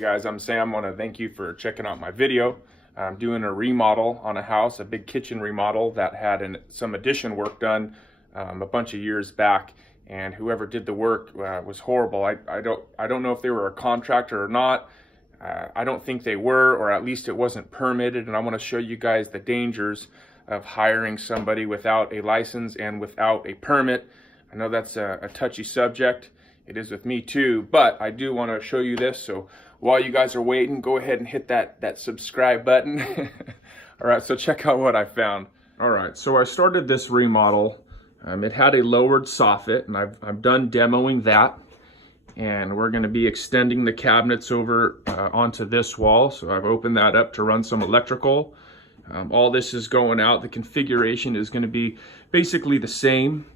guys, I'm Sam. I want to thank you for checking out my video. I'm doing a remodel on a house, a big kitchen remodel that had some addition work done a bunch of years back, and whoever did the work was horrible. I don't know if they were a contractor or not. I don't think they were, or at least it wasn't permitted, and I want to show you guys the dangers of hiring somebody without a license and without a permit. I know that's a touchy subject. It is with me too, but I do want to show you this. So while you guys are waiting, go ahead and hit that subscribe button. All right, so check out what I found. All right, so I started this remodel. It had a lowered soffit, and I'm done demoing that. And we're going to be extending the cabinets over onto this wall. So I've opened that up to run some electrical. All this is going out. The configuration is going to be basically the same.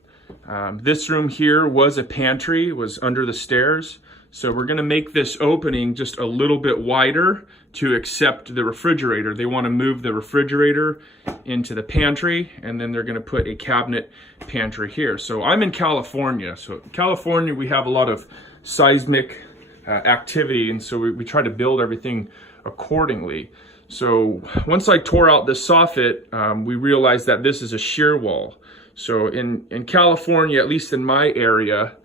This room here was a pantry, was under the stairs. So we're going to make this opening just a little bit wider to accept the refrigerator. They want to move the refrigerator into the pantry, and then they're going to put a cabinet pantry here. So I'm in California. So in California, we have a lot of seismic activity, and so we try to build everything accordingly. So once I tore out this soffit, we realized that this is a shear wall. So in California, at least in my area,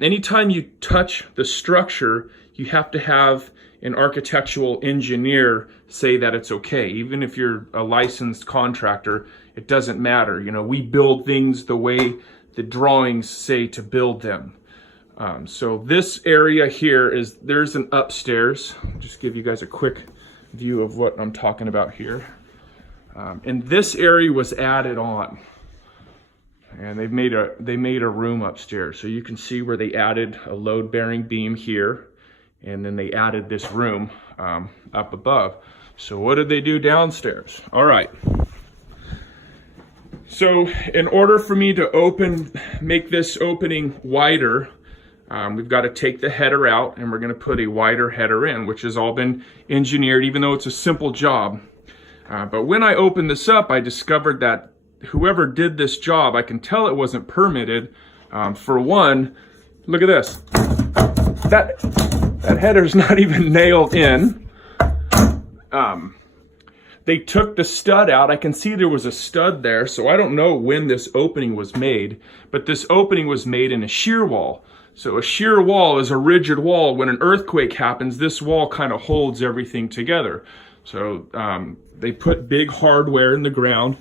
anytime you touch the structure, you have to have an architectural engineer say that it's okay. Even if you're a licensed contractor, it doesn't matter. You know, we build things the way the drawings say to build them. So this area here there's an upstairs. I'll just give you guys a quick view of what I'm talking about here. And this area was added on. And they made a room upstairs, so you can see where they added a load-bearing beam here, and then they added this room up above. So what did they do downstairs? All right. So in order for me to make this opening wider, we've got to take the header out, and we're going to put a wider header in, which has all been engineered, even though it's a simple job. But when I opened this up, I discovered that whoever did this job, I can tell it wasn't permitted. For one, look at this. That header's not even nailed in. They took the stud out. I can see there was a stud there, so I don't know when this opening was made, but this opening was made in a shear wall. So a shear wall is a rigid wall. When an earthquake happens, this wall kind of holds everything together. So they put big hardware in the ground,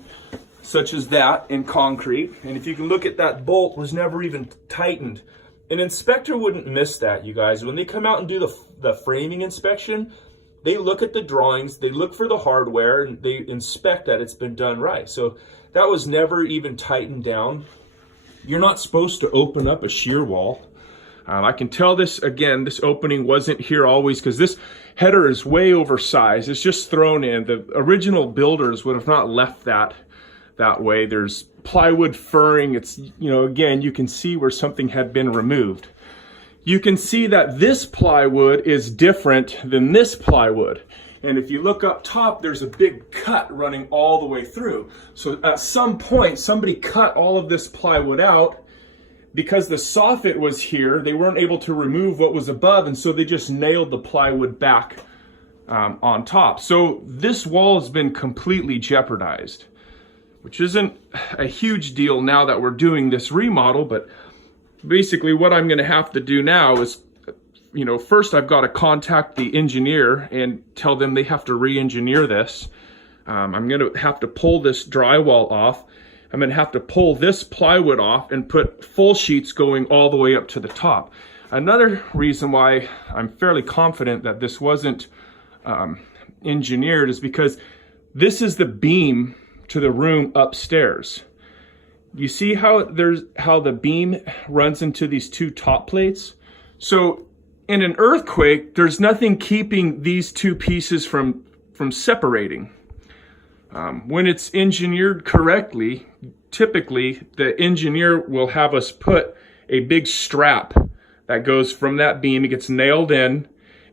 such as that, in concrete. And if you can look at that bolt, was never even tightened. An inspector wouldn't miss that, you guys. When they come out and do the framing inspection, they look at the drawings, they look for the hardware, and they inspect that it's been done right. So that was never even tightened down. You're not supposed to open up a shear wall. I can tell this opening wasn't here always, because this header is way oversized. It's just thrown in. The original builders would have not left that way. There's plywood furring. It's, you know, again, you can see where something had been removed. You can see that this plywood is different than this plywood. And if you look up top, there's a big cut running all the way through. So at some point, somebody cut all of this plywood out. Because the soffit was here, they weren't able to remove what was above, and so they just nailed the plywood back on top. So this wall has been completely jeopardized, which isn't a huge deal now that we're doing this remodel, but basically what I'm gonna have to do now is, you know, first I've got to contact the engineer and tell them they have to re-engineer this. I'm gonna have to pull this drywall off. I'm gonna have to pull this plywood off and put full sheets going all the way up to the top. Another reason why I'm fairly confident that this wasn't engineered is because this is the beam to the room upstairs. You see how the beam runs into these two top plates? So in an earthquake, there's nothing keeping these two pieces from separating. When it's engineered correctly, typically the engineer will have us put a big strap that goes from that beam. It gets nailed in.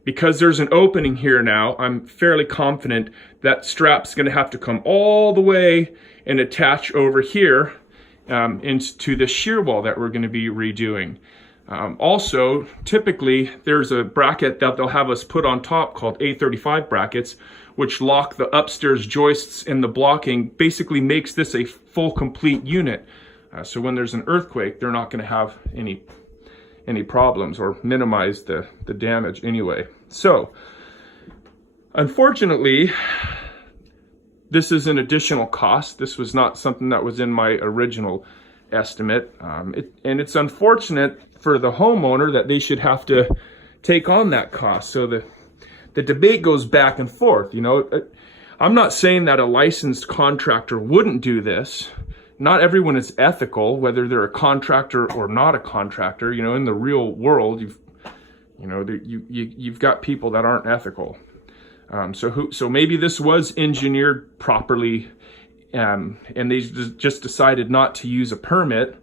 Because there's an opening here now, I'm fairly confident that strap's gonna have to come all the way and attach over here into the shear wall that we're gonna be redoing. Also, typically there's a bracket that they'll have us put on top called A35 brackets, which lock the upstairs joists in the blocking, basically makes this a full complete unit. So when there's an earthquake, they're not going to have any problems or minimize the damage anyway. So unfortunately, this is an additional cost. This was not something that was in my original estimate. And it's unfortunate for the homeowner that they should have to take on that cost. So the debate goes back and forth. You know, I'm not saying that a licensed contractor wouldn't do this. Not everyone is ethical, whether they're a contractor or not a contractor. You know, in the real world, you've got people that aren't ethical. So maybe this was engineered properly, and they just decided not to use a permit,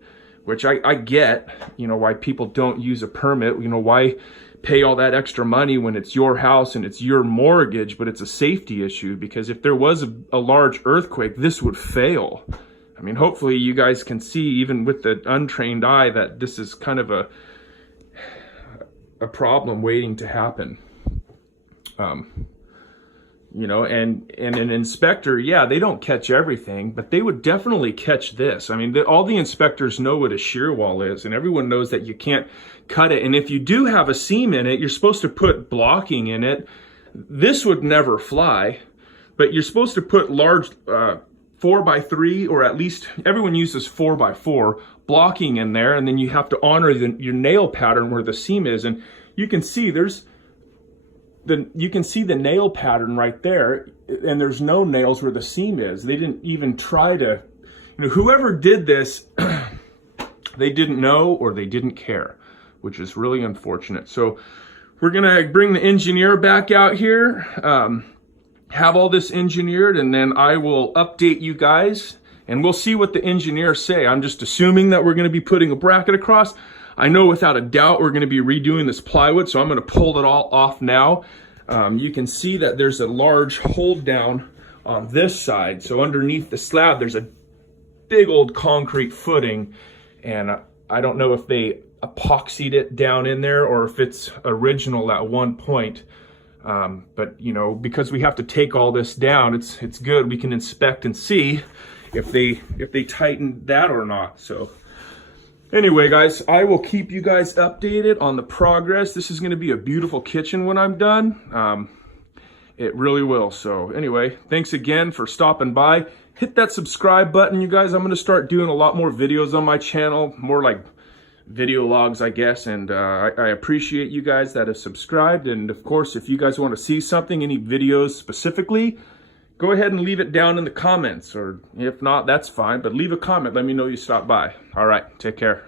which I get, you know, why people don't use a permit. You know, why pay all that extra money when it's your house and it's your mortgage, but it's a safety issue, because if there was a large earthquake, this would fail. I mean, hopefully you guys can see, even with the untrained eye, that this is kind of a problem waiting to happen. You know, and an inspector, yeah, they don't catch everything, but they would definitely catch this. I mean, all the inspectors know what a shear wall is, and everyone knows that you can't cut it. And if you do have a seam in it, you're supposed to put blocking in it. This would never fly, but you're supposed to put large 4x3, or at least everyone uses 4x4 blocking in there, and then you have to honor your nail pattern where the seam is. And you can see you can see the nail pattern right there, and there's no nails where the seam is. They didn't even try to, you know, whoever did this, they didn't know or they didn't care, which is really unfortunate. So we're gonna bring the engineer back out here, have all this engineered, and then I will update you guys, and we'll see what the engineers say. I'm just assuming that we're gonna be putting a bracket across. I know without a doubt we're going to be redoing this plywood, so I'm going to pull it all off now. You can see that there's a large hold down on this side. So underneath the slab, there's a big old concrete footing, and I don't know if they epoxied it down in there or if it's original at one point. But you know, because we have to take all this down, it's good. We can inspect and see if they tightened that or not. So anyway, guys, I will keep you guys updated on the progress. This is going to be a beautiful kitchen when I'm done. It really will. So anyway, thanks again for stopping by. Hit that subscribe button, you guys. I'm going to start doing a lot more videos on my channel, more like video logs, I guess. And I appreciate you guys that have subscribed. And of course, if you guys want to see something, any videos specifically, go ahead and leave it down in the comments, or if not, that's fine, but leave a comment. Let me know you stopped by. All right, take care.